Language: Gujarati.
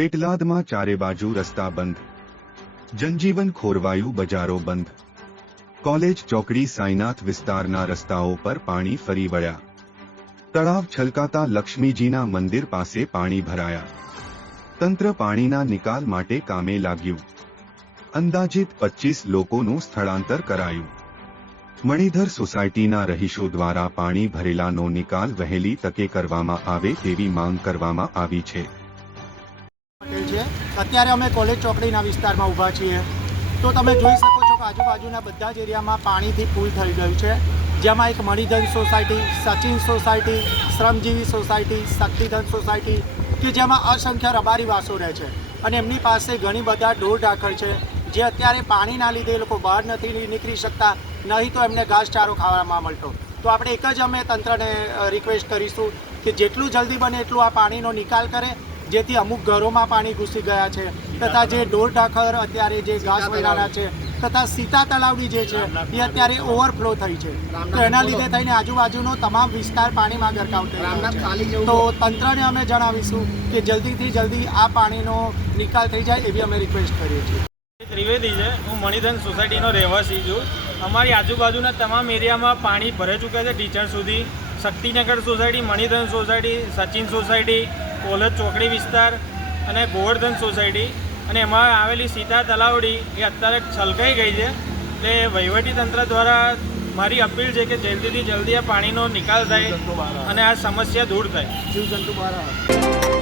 પેટલાદમાં ચારે બાજુ રસ્તા બંધ, જનજીવન ખોરવાયું, બજારો બંધ. કોલેજ ચોકડી સાઈનાથ વિસ્તારના રસ્તાઓ પર પાણી ફરી વળ્યા. તળાવ છલકાતા લક્ષ્મીજીના મંદિર પાસે પાણી ભરાયા. તંત્ર પાણીના નિકાલ માટે કામે લાગ્યું. અંદાજિત 25 લોકોનું સ્થળાંતર કરાયું. મણિધર સોસાયટીના રહીશો દ્વારા પાણી ભરેલાનો નિકાલ વહેલી તકે કરવામાં આવે તેવી માંગ કરવામાં આવી છે. અત્યારે અમે કોલેજ ચોકડીના વિસ્તારમાં ઊભા છીએ, તો તમે જોઈ શકો છો કે આજુબાજુના બધા જ એરિયામાં પાણીથી ફૂલ થઈ ગયું છે. જેમાં એક Manidhan society, Sachin society, Shramjivi society, Shaktidhan society કે જેમાં અસંખ્ય રબારીવાસો રહે છે અને એમની પાસે ઘણી બધા ઢોર ઢાંખર છે, જે અત્યારે પાણીના લીધે એ લોકો બહાર નથી નીકળી શકતા, નહીં તો એમને ઘાસચારો ખાવામાં મળતો. તો આપણે એક જ અમે તંત્રને રિક્વેસ્ટ કરીશું કે જેટલું જલ્દી બને એટલું આ પાણીનો નિકાલ કરે, જેથી અમુક ઘરોમાં પાણી ઘૂસી ગયા છે, તથા જે ઢોર ઢાંખર અત્યારે જે ઘાસ મેળાના છે, તથા સીતા તલાવડી જે છે એ અત્યારે ઓવરફ્લો થઈ છે. તો એના લીધે થઈને આજુબાજુનો તમામ વિસ્તાર પાણીમાં ગરકાવ થયો છે. તો તંત્રને અમે જણાવીશું કે જલ્દીથી જલ્દી આ પાણીનો નિકાલ થઈ જાય એવી અમે રિક્વેસ્ટ કરીએ છીએ. ત્રિવેદી છે, હું મણિધન સોસાયટીનો રહેવાસી છું. અમારી આજુબાજુના તમામ એરિયામાં પાણી ભરાઈ ચૂક્યા છે ટીચર સુધી. Shaktinagar society, Manidhan society, Sachin society, college ચોકડી વિસ્તાર અને ગોવર્ધન સોસાયટી અને એમાં આવેલી સીતા તલાવડી એ અત્યારે છલકાઈ ગઈ છે. એટલે વહીવટીતંત્ર દ્વારા મારી અપીલ છે કે જલ્દીથી જલ્દી આ પાણીનો નિકાલ થાય અને આ સમસ્યા દૂર થાય. જીવજંતુ બહાર આવે.